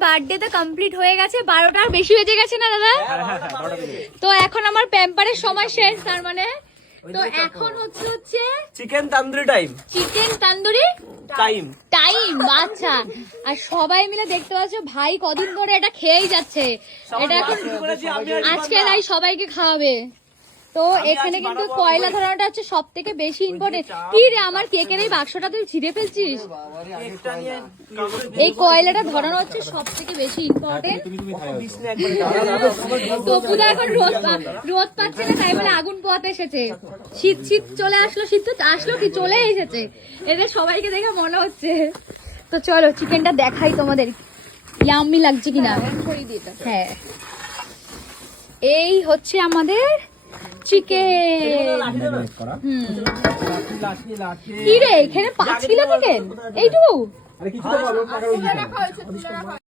Birthday তো complete হয়ে গেছে বারোটার বেশি হয়ে গেছে না দাদা? তো এখন আমার প্যাম্পারের সময় শেষ তার মানে তো এখন হচ্ছে হচ্ছে chicken tandoori time chicken tandoori time time আচ্ছা। আর সবাই মিলে দেখতে পাচ্ছ ভাই কদিন ধরে এটা খেয়েই যাচ্ছে। এটা এখন আজকে তাই সবাইকে খাওয়াবে। তো এখানে কিন্তু কয়লা ধরানোটা হচ্ছে সব থেকে বেশি ইম্পর্টেন্ট কি রে আমার কেকের এই বাক্সটা তুই ছিঁড়ে ফেলছিস? এই কয়লাটা ধরানো হচ্ছে সব থেকে বেশি ইম্পর্টেন্ট তপুদা এখন রোদ পা- রোদ পাচ্ছে না তাই বলে আগুন পোয়াতে এসেছে। শীত শীত চলে আসলো শীত তো আসলো কি চলে এসেছে। এদের সবাইকে দেখে মনে হচ্ছে। তো চলো চিকেনটা দেখাই তোমাদের। ইয়াম্মি লাগছে কিনা? হ্যাঁ। এই হচ্ছে আমাদের চিকেন। হুম। কি রে এখানে পাঁচ কিলো চিকেন? এইটুকু।